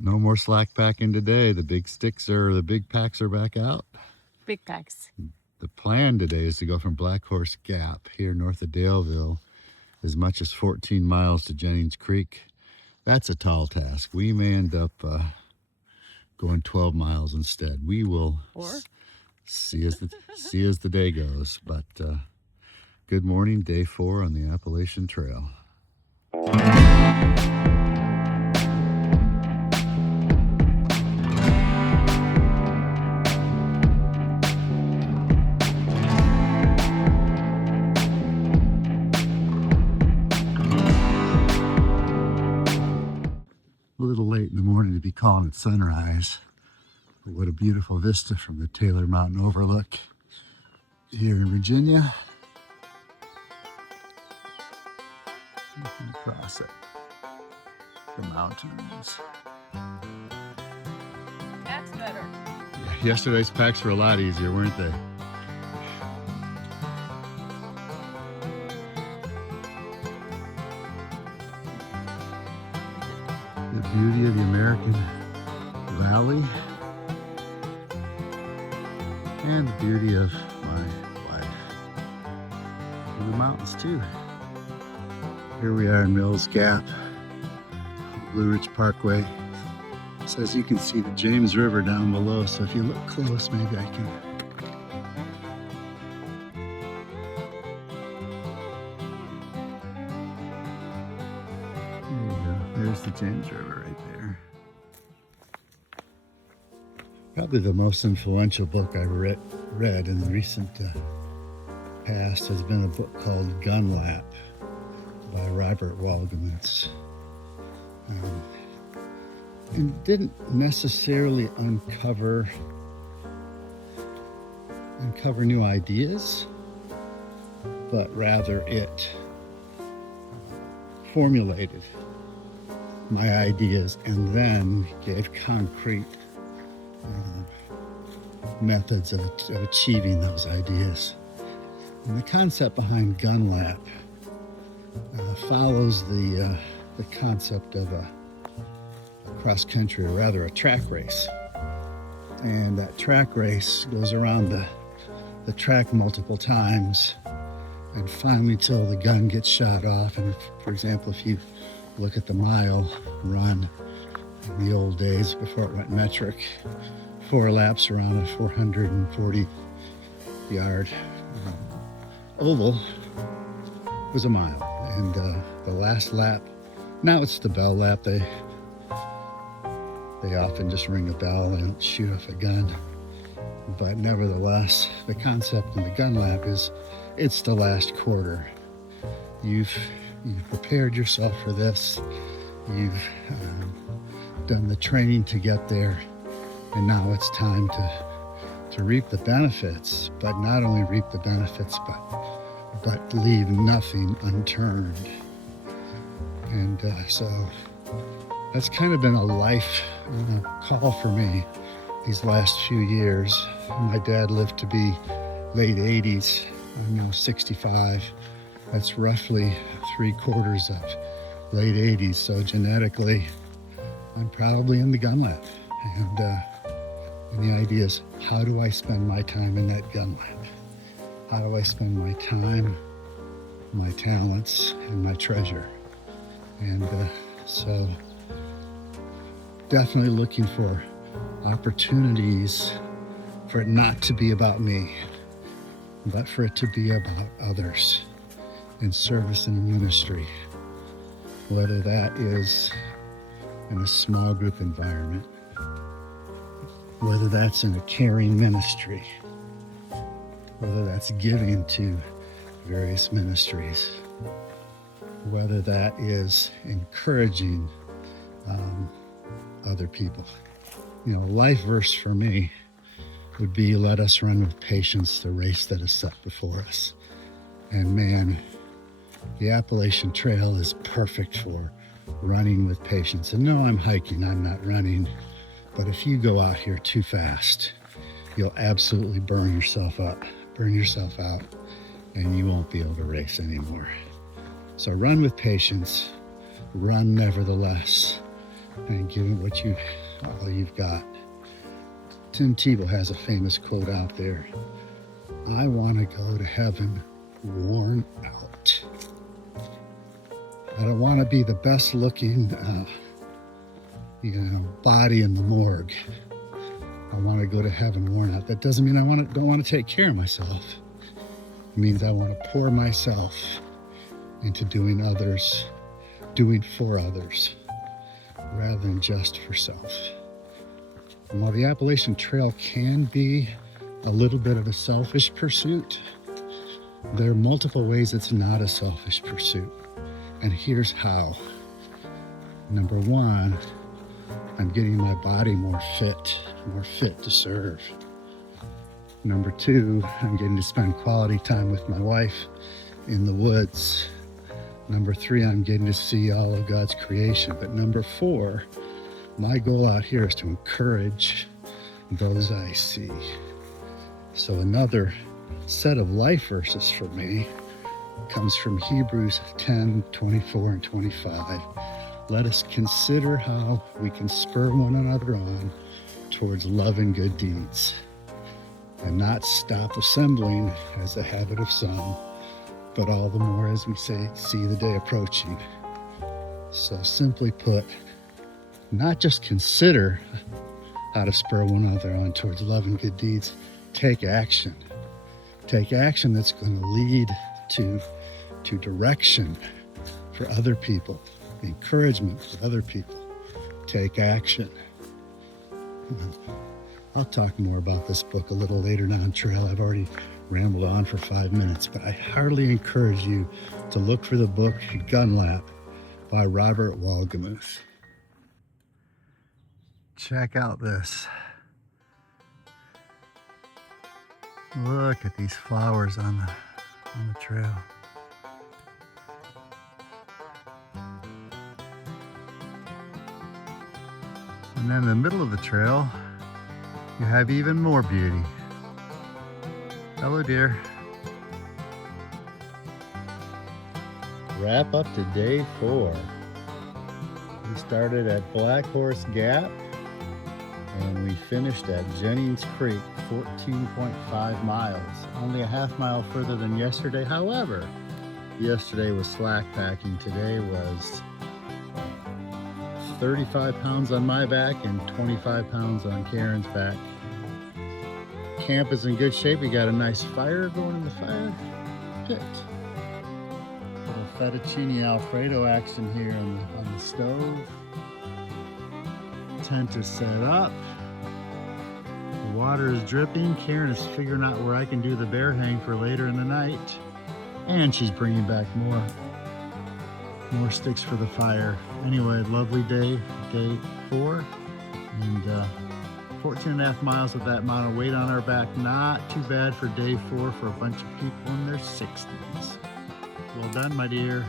No more slack packing today. The big packs are back out. Big packs. The plan today is to go from Blackhorse Gap here north of Daleville as much as 14 miles to Jennings Creek. That's a tall task. We may end up going 12 miles instead. We will see as the day goes. But good morning, day 4 on the Appalachian Trail. A little late in the morning to be calling it sunrise. But what a beautiful vista from the Taylor Mountain overlook here in Virginia. You can cross it, the mountains. That's better. Yeah, yesterday's packs were a lot easier, weren't they? The beauty of the American Valley and the beauty of my life in the mountains too. Here we are in Mills Gap, Blue Ridge Parkway. It says you can see the James River down below, so if you look close, maybe I can. There you go. There's the James River right there. Probably the most influential book I've read in the recent past has been a book called Gunlap by Robert Walgamans. And didn't necessarily uncover new ideas, but rather it formulated my ideas and then gave concrete methods of achieving those ideas. And the concept behind Gunlap follows the concept of a cross-country, or rather a track race. And that track race goes around the track multiple times, and finally till the gun gets shot off. And for example, if you look at the mile run in the old days before it went metric, 4 laps around a 440 yard oval was a mile. And the last lap, now it's the bell lap. They often just ring a bell, they don't shoot off a gun. But nevertheless, the concept in the gun lap is it's the last quarter. You've prepared yourself for this. You've done the training to get there, and now it's time to reap the benefits. But not only reap the benefits, but leave nothing unturned. And so that's kind of been a life call for me these last few years. My dad lived to be late 80s. I'm now 65. That's roughly 3/4 of late 80s. So genetically, I'm probably in the gun lab. And the idea is, how do I spend my time in that gun lab? How do I spend my time, my talents, and my treasure? And so definitely looking for opportunities for it not to be about me, but for it to be about others in service and ministry, whether that is in a small group environment, whether that's in a caring ministry, whether that's giving to various ministries, whether that is encouraging other people. You know, life verse for me would be, let us run with patience the race that is set before us. And man, the Appalachian Trail is perfect for running with patience. And no, I'm hiking, I'm not running. But if you go out here too fast, you'll absolutely burn yourself out, and you won't be able to race anymore. So run with patience, run nevertheless, and give it what all you've got. Tim Tebow has a famous quote out there. I want to go to heaven worn out. I don't want to be the best looking, body in the morgue. I want to go to heaven worn out. That doesn't mean I don't want to take care of myself. It means I want to pour myself into doing for others, rather than just for self. And while the Appalachian Trail can be a little bit of a selfish pursuit, there are multiple ways it's not a selfish pursuit. And here's how. Number one, I'm getting my body more fit to serve. Number two, I'm getting to spend quality time with my wife in the woods. Number three, I'm getting to see all of God's creation. But number four, my goal out here is to encourage those I see. So another set of life verses for me comes from Hebrews 10:24 and 25. Let us consider how we can spur one another on towards love and good deeds, and not stop assembling as the habit of some, but all the more as we see the day approaching. So simply put, not just consider how to spur one another on towards love and good deeds, take action. Take action that's going to lead to direction for other people, encouragement for other people. Take action. I'll talk more about this book a little later down the trail. I've already rambled on for 5 minutes, but I heartily encourage you to look for the book Gunlap by Robert Walgamuth. Check out this. Look at these flowers on the trail. And then in the middle of the trail, you have even more beauty. Hello, dear. Wrap up to day 4. We started at Blackhorse Gap and we finished at Jennings Creek, 14.5 miles. Only a half mile further than yesterday. However, yesterday was slack packing. Today was 35 pounds on my back and 25 pounds on Karen's back. Camp is in good shape. We got a nice fire going in the fire pit. Little fettuccine Alfredo action here on the stove. Tent is set up. The water is dripping. Karen is figuring out where I can do the bear hang for later in the night. And she's bringing back more sticks for the fire. Anyway, lovely day 4. And 14.5 miles with that amount of weight on our back. Not too bad for day 4 for a bunch of people in their 60s. Well done, my dear.